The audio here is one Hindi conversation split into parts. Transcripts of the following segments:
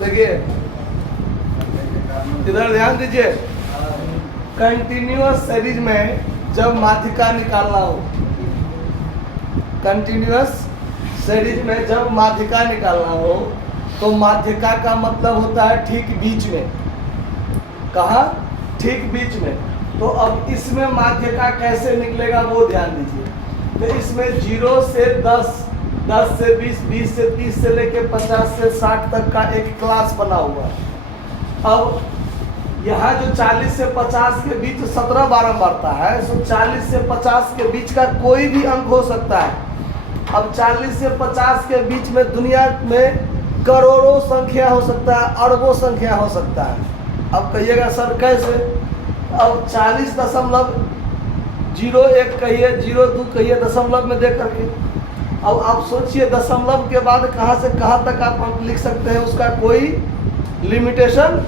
देखिए इधर ध्यान दीजिए, कंटिन्यूअस सीरीज में जब माध्यिका निकालना हो, कंटिन्यूअस सीरीज में जब माध्यिका निकालना हो तो माध्यिका का मतलब होता है ठीक बीच में। कहाँ? ठीक बीच में। तो अब इसमें माध्यिका कैसे निकलेगा वो ध्यान दीजिए। तो इसमें 0 से 10, 10 से 20, 20 से 30 से लेके 50 से 60 तक का एक क्लास बना हुआ है। अब यहाँ जो 40 से 50 के बीच 17 12 बढ़ता है, सो 40 से 50 के बीच का कोई भी अंक हो सकता है। अब 40 से 50 के बीच में दुनिया में करोड़ों संख्या हो सकता है, अरबों संख्या हो सकता है। अब कहिएगा सर कैसे? अब 40.01 कहिए, 02 कहिए दशमलव में दे करके। अब आप सोचिए दशमलव के बाद कहाँ से कहाँ तक आप अंक लिख सकते हैं, उसका कोई लिमिटेशन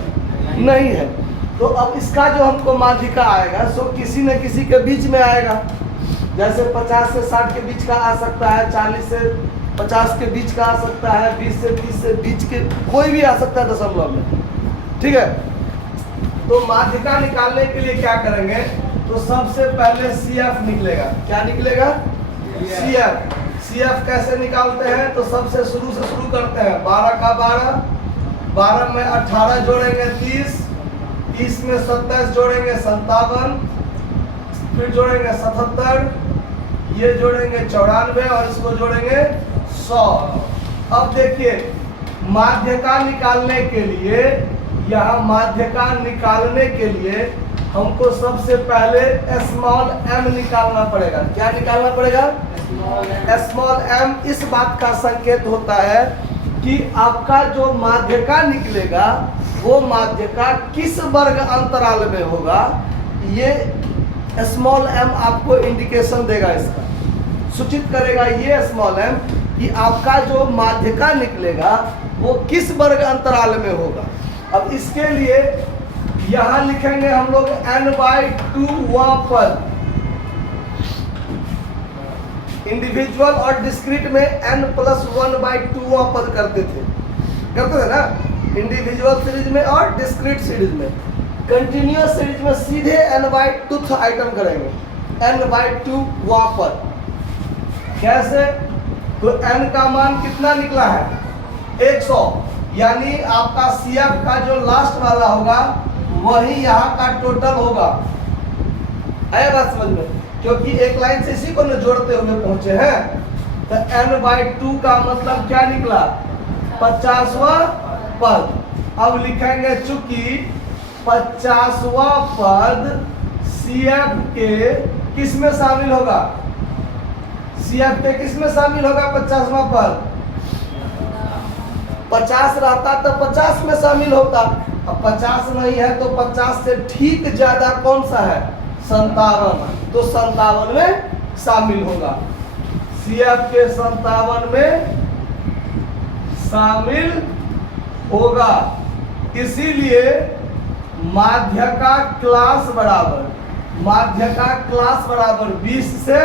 नहीं है। तो अब इसका जो हमको माध्यिका आएगा सो किसी न किसी के बीच में आएगा। जैसे 50 से 60 के बीच का आ सकता है, 40 से 50 के बीच का आ सकता है, 20 से 30 से बीच के कोई भी आ सकता है दशमलव में। ठीक है, तो माध्यिका निकालने के लिए क्या करेंगे? तो सबसे पहले CF निकलेगा। क्या निकलेगा? CF। CF कैसे निकालते हैं? तो सबसे शुरू से शुरू करते हैं। 12 का 12, 12 में 18 जोड़ेंगे 30, 30 में 27 जोड़ेंगे 57, फिर जोड़ेंगे 77, ये जोड़ेंगे 94 और इसको जोड़ेंगे 100। अब देखिए माध्यिका निकालने के लिए, यहाँ माध्यिका निकालने के लिए हमको सबसे पहले स्मॉल m निकालना पड़ेगा। क्या निकालना पड़ेगा? Small m। इस बात का संकेत होता है कि आपका जो माध्यिका निकलेगा वो माध्यिका किस वर्ग अंतराल में होगा। ये स्मॉल m आपको इंडिकेशन देगा, इसका सूचित करेगा ये स्मॉल m कि आपका जो माध्यिका निकलेगा वो किस वर्ग अंतराल में होगा। अब इसके लिए यहाँ लिखेंगे हम लोग n/2वां पद। इंडिविजुअल और डिस्क्रीट में n+1/2वां पद करते थे ना, इंडिविजुअल सीरीज में और डिस्क्रीट सीरीज में। कंटिन्यूअस सीरीज में सीधे n/2 आइटम करेंगे, n/2वां पद। कैसे? तो n का मान कितना निकला है? 100। यानी आपका CF का जो लास्ट वाला होगा वही यहाँ का टोटल होगा। आया बात समझ में? क्योंकि एक लाइन से इसी को न जोड़ते हुए पहुंचे हैं। तो n/2 का मतलब क्या निकला? 50वां पद। अब लिखेंगे चूंकि 50वां पद CF के किस में शामिल होगा? CF के किस में शामिल होगा 50वां पद? 50 रहता तो 50 में शामिल होता। अब 50 नहीं है तो 50 से ठीक ज्यादा कौन सा है? 57। तो 57 में शामिल होगा। CF के 57 में शामिल होगा। इसीलिए माध्यिका क्लास बराबर 20 से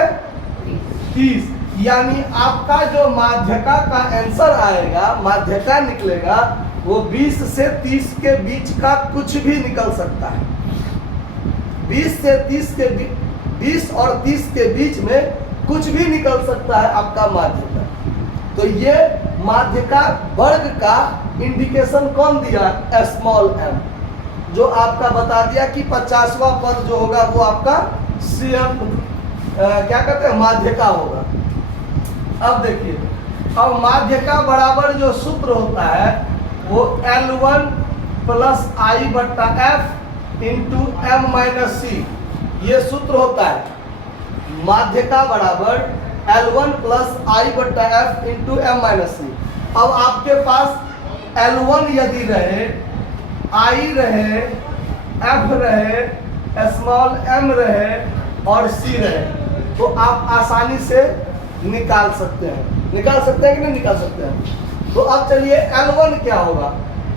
30। यानी आपका जो माध्यिका का आंसर आएगा, माध्यिका निकलेगा वो 20 से 30 के बीच का कुछ भी निकल सकता है। 20 से 30 के 20 और 30 के बीच में कुछ भी निकल सकता है आपका माध्यिका। तो ये माध्यिका वर्ग का इंडिकेशन कौन दिया? स्मॉल m, जो आपका बता दिया कि 50वां पद जो होगा वो आपका CF क्या कहते हैं? माध्यिका होगा। अब देखिए, अब माध्यिका बराबर जो सूत्र होता है वो L1 + I/F इंटू m-c, ये सूत्र होता है। माध्यिका बराबर L1 + I/F इंटू m-c। अब आपके पास L1 यदि रहे, I रहे, F रहे, स्मॉल m रहे और C रहे तो आप आसानी से निकाल सकते हैं। निकाल सकते हैं कि नहीं निकाल सकते हैं? तो अब चलिए L1 क्या होगा?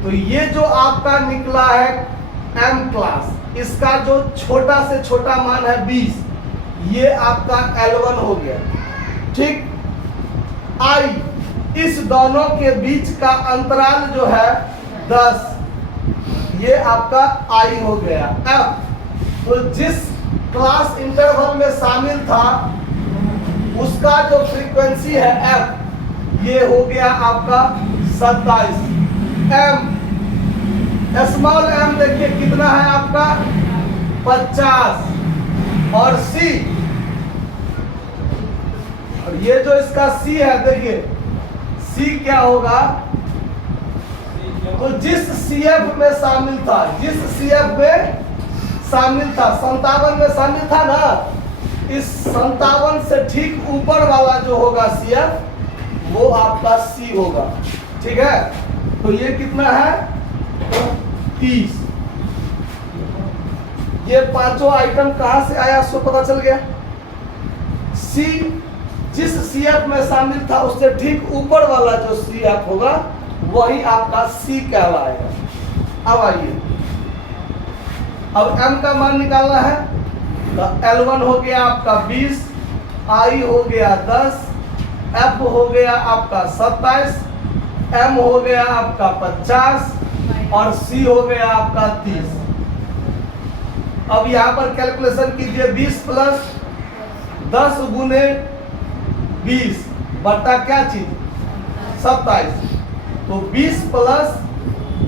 तो ये जो आपका निकला है M क्लास, इसका जो छोटा से छोटा मान है 20, ये आपका L1 हो गया। ठीक, I इस दोनों के बीच का अंतराल जो है 10, ये आपका आई हो गया एफ। तो जिस क्लास इंटरवल में शामिल था उसका जो फ्रीक्वेंसी है एफ, ये हो गया आपका 27। एम, स्मॉल एम देखिए कितना है आपका 50। और सी, और ये जो इसका सी है देखिए सी क्या होगा, तो जिस सीएफ में शामिल था, जिस सीएफ में शामिल था 57 में शामिल था ना, इस 57 से ठीक ऊपर वाला जो होगा सीएफ वो आपका सी होगा। ठीक है, तो ये कितना है 30। ये पांचों आइटम कहां से आया सो पता चल गया। सी जिस सीएफ में शामिल था उससे ठीक ऊपर वाला जो सीएफ होगा वही आपका सी कहलाएगा। अब आइए, अब m का मान निकालना है, तो L1 हो गया आपका 20, I हो गया 10, F हो गया आपका 27, M हो गया आपका 50 और C हो गया आपका 30। अब यहाँ पर कैलकुलेशन कीजिए, 20 प्लस 10 गुने 20 बट्टा क्या चीज 27, तो 20 प्लस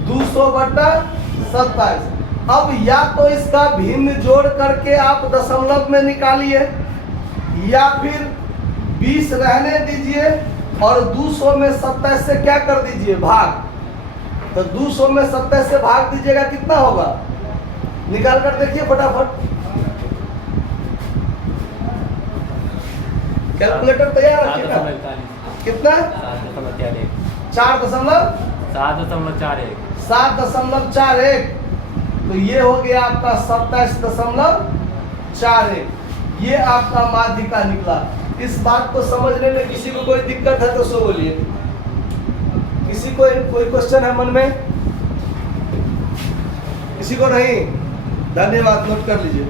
200 बट्टा 27। अब या तो इसका भिन्न जोड़ करके आप दशमलव में निकालिए या फिर 20 रहने दीजिए और 200 में 27 से क्या कर दीजिए भाग। तो 200 में 27 से भाग दीजिएगा कितना होगा, निकाल कर देखिए फटाफट। कैलकुलेटर तैयार रखिएगा। कितना 7.41। तो ये हो गया आपका 27.41। ये आपका माध्यिका निकला। इस बात को समझने में किसी को कोई दिक्कत है तो सो बोलिए। किसी को कोई क्वेश्चन है मन में? किसी को नहीं? धन्यवाद, नोट कर लीजिए।